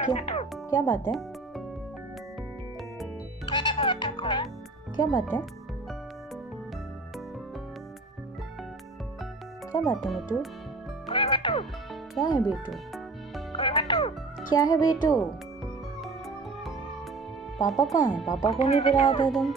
क्या क्या बात है? क्या बात है? क्या बात है बेटू? क्या है बेटू? क्या है बेटू? पापा कहाँ है? पापा को नहीं बुलाया था तुम?